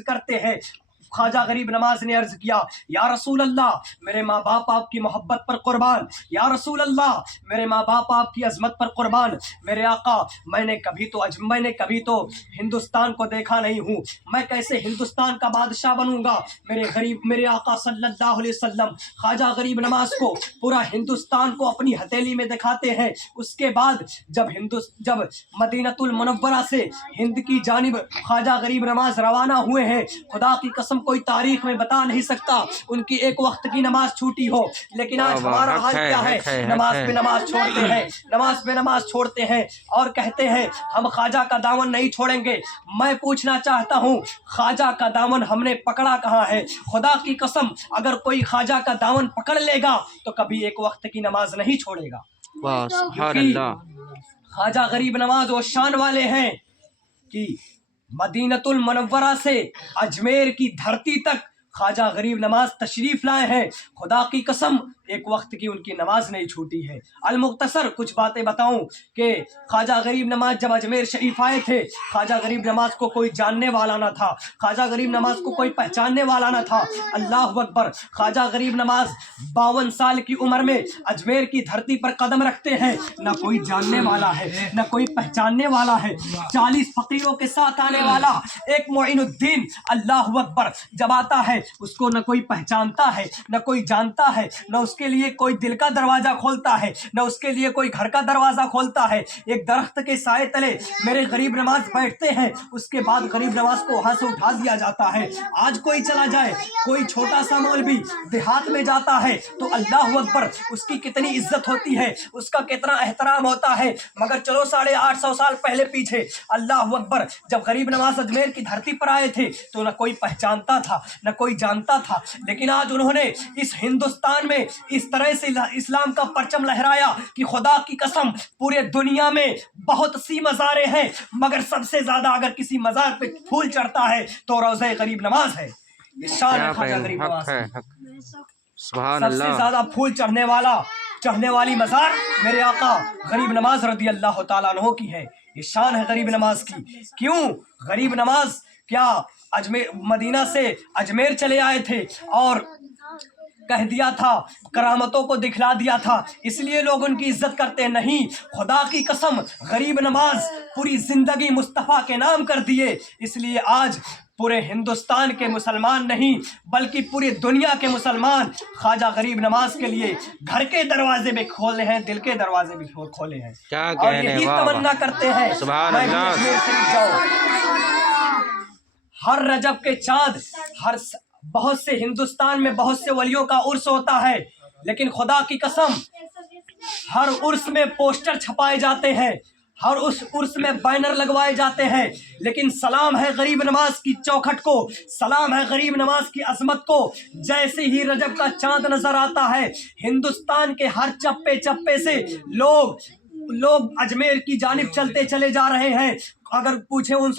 کرتے ہیں۔ خواجہ غریب نواز نے عرض کیا یا رسول اللہ میرے ماں باپ آپ کی محبت پر قربان، یا رسول اللہ میرے ماں باپ آپ کی عظمت پر قربان، میرے آقا میں نے کبھی تو ہندوستان کو دیکھا نہیں ہوں، میں کیسے ہندوستان کا بادشاہ بنوں گا؟ میرے آقا صلی اللہ علیہ وسلم خواجہ غریب نواز کو پورا ہندوستان کو اپنی ہتھیلی میں دکھاتے ہیں۔ اس کے بعد جب مدینہ المنورہ سے ہند کی جانب خواجہ غریب نواز روانہ ہوئے ہیں، خدا کی قسم کوئی تاریخ میں بتا نہیں سکتا ان کی ایک وقت کی نماز چھوٹی ہو، لیکن آج ہمارا حال کیا ہے؟ نماز پہ نماز چھوڑتے ہیں اور کہتے ہیں ہم خواجہ کا دامن نہیں چھوڑیں گے۔ میں پوچھنا چاہتا ہوں خواجہ کا دامن ہم نے پکڑا کہاں ہے؟ خدا کی قسم اگر کوئی خواجہ کا دامن پکڑ لے گا تو کبھی ایک وقت کی نماز نہیں چھوڑے گا۔ سبحان اللہ۔ خواجہ غریب نواز وہ شان والے ہیں کہ مدینہ المنورہ سے اجمیر کی دھرتی تک خواجہ غریب نواز تشریف لائے ہیں۔ خدا کی قسم ایک وقت کی ان کی نماز نہیں چھوٹی ہے۔ المختصر کچھ باتیں بتاؤں کہ خواجہ غریب نواز جب اجمیر شریف آئے تھے، خواجہ غریب نواز کو کوئی جاننے والا نہ تھا، خواجہ غریب نواز کو کوئی پہچاننے والا نہ تھا۔ اللہ اکبر! خواجہ غریب نواز 52 سال کی عمر میں اجمیر کی دھرتی پر قدم رکھتے ہیں، نہ کوئی جاننے والا ہے نہ کوئی پہچاننے والا ہے۔ 40 فقیروں کے ساتھ آنے والا ایک معین الدین، اللہ اکبر، جب آتا ہے اس کو نہ کوئی پہچانتا ہے نہ کوئی جانتا ہے، نہ اس کے لیے کوئی دل کا دروازہ کھولتا ہے نہ اس کے لیے کوئی گھر کا دروازہ کھولتا ہے۔ ایک درخت کے سائے تلے میرے غریب نواز بیٹھتے ہیں، اس کے بعد غریب نواز کو وہاں سے اٹھا دیا جاتا ہے۔ آج کوئی چلا جائے، کوئی چھوٹا سا مولوی دیہات میں جاتا ہے تو اللہ اکبر اس کی کتنی عزت ہوتی ہے، اس کا کتنا احترام ہوتا ہے، مگر چلو 850 سال پہلے پیچھے، اللہ اکبر، جب غریب نواز اجمیر کی دھرتی پر آئے تھے تو نہ کوئی پہچانتا تھا نہ کوئی جانتا تھا، لیکن آج انہوں نے اس ہندوستان میں اس طرح سے اسلام کا پرچم لہرایا کہ خدا کی قسم پورے دنیا میں بہت سی مزاریں ہیں مگر سب سے زیادہ اگر کسی مزار پہ پھول چڑھتا ہے تو روضہ غریب نواز ہے۔ یہ شان ہے خواجہ غریب نواز کی۔ سبحان اللہ۔ سب سے زیادہ پھول چڑھنے والی مزار میرے آقا غریب نواز رضی اللہ تعالیٰ عنہ کی ہے۔ یہ شان ہے غریب نواز کی۔ کیوں؟ غریب نواز کیا مدینہ سے اجمیر چلے آئے تھے اور کہہ دیا تھا، کرامتوں کو دکھلا دیا تھا، اس لیے لوگ ان کی عزت کرتے نہیں۔ خدا کی قسم غریب نواز پوری زندگی مصطفیٰ کے نام کر دیے، اس لیے آج پورے ہندوستان کے مسلمان نہیں بلکہ پوری دنیا کے مسلمان خواجہ غریب نواز کے لیے گھر کے دروازے بھی کھولے ہیں، دل کے دروازے بھی کھولے ہیں، اور یہی تمنا کرتے ہیں میں بھی اجمیر شریف جاؤں۔ ہر رجب کے چاند بہت سے ہندوستان میں بہت سے ولیوں کا عرس ہوتا ہے، لیکن خدا کی قسم ہر عرس میں پوسٹر چھپائے جاتے ہیں، ہر اس عرس میں بینر لگوائے جاتے ہیں، لیکن سلام ہے غریب نواز کی چوکھٹ کو، سلام ہے غریب نواز کی عظمت کو۔ جیسے ہی رجب کا چاند نظر آتا ہے ہندوستان کے ہر چپے چپے سے لوگ اجمیر کی جانب چلتے چلے جا رہے ہیں۔ اگر پوچھے ان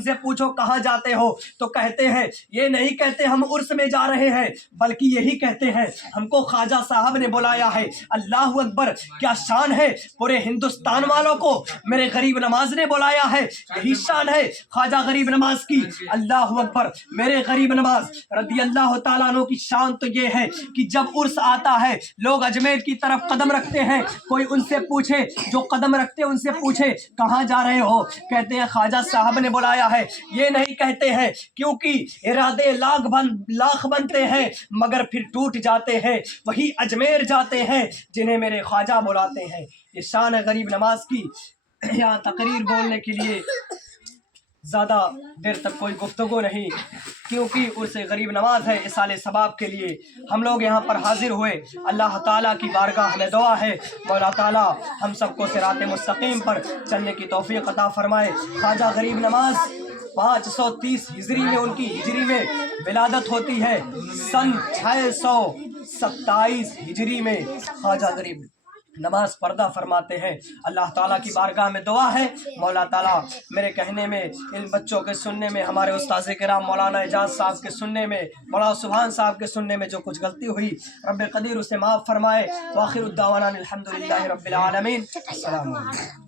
سے پوچھو کہاں جاتے ہو تو کہتے ہیں، یہ نہیں کہتے ہم عرس میں جا رہے ہیں بلکہ یہی کہتے ہیں ہم کو خواجہ صاحب نے بلایا ہے۔ اللہ اکبر! کیا شان ہے پورے ہندوستان والوں کو میرے غریب نواز نے بلایا ہے، یہی شان ہے خواجہ غریب نواز کی۔ اللہ اکبر! میرے غریب نواز رضی اللہ تعالیٰ عنہ کی شان تو یہ ہے کہ جب عرس آتا ہے لوگ اجمیر کی طرف قدم رکھتے ہیں، کوئی ان سے پوچھے، جو قدم رکھتے ان سے پوچھے کہاں جا رہے ہو، کہتے ہیں خواجہ صاحب نے بلایا ہے۔ یہ نہیں کہتے ہیں کیونکہ ارادے لاکھ بنتے ہیں مگر پھر ٹوٹ جاتے ہیں، وہی اجمیر جاتے ہیں جنہیں میرے خواجہ بلاتے ہیں۔ یہ شان ہے غریب نواز کی۔ یہاں تقریر بولنے کے لیے زیادہ دیر تک کوئی گفتگو نہیں، کیونکہ عرس غریب نواز ہے، اصال ثواب کے لیے ہم لوگ یہاں پر حاضر ہوئے۔ اللہ تعالیٰ کی بارگاہ میں دعا ہے مولا تعالیٰ ہم سب کو صراط مستقیم پر چلنے کی توفیق عطا فرمائے۔ خواجہ غریب نواز 530 ہجری میں ان کی ہجری میں ولادت ہوتی ہے، سن 627 ہجری میں خواجہ غریب نماز پردہ فرماتے ہیں۔ اللہ تعالیٰ کی بارگاہ میں دعا ہے مولا تعالیٰ میرے کہنے میں، ان بچوں کے سننے میں، ہمارے استاذ کرام مولانا اعجاز صاحب کے سننے میں، مولانا سبحان صاحب کے سننے میں جو کچھ غلطی ہوئی رب قدیر اسے معاف فرمائے۔ وآخر الدعوانا الحمدللہ رب العالمین۔ السلام علیکم۔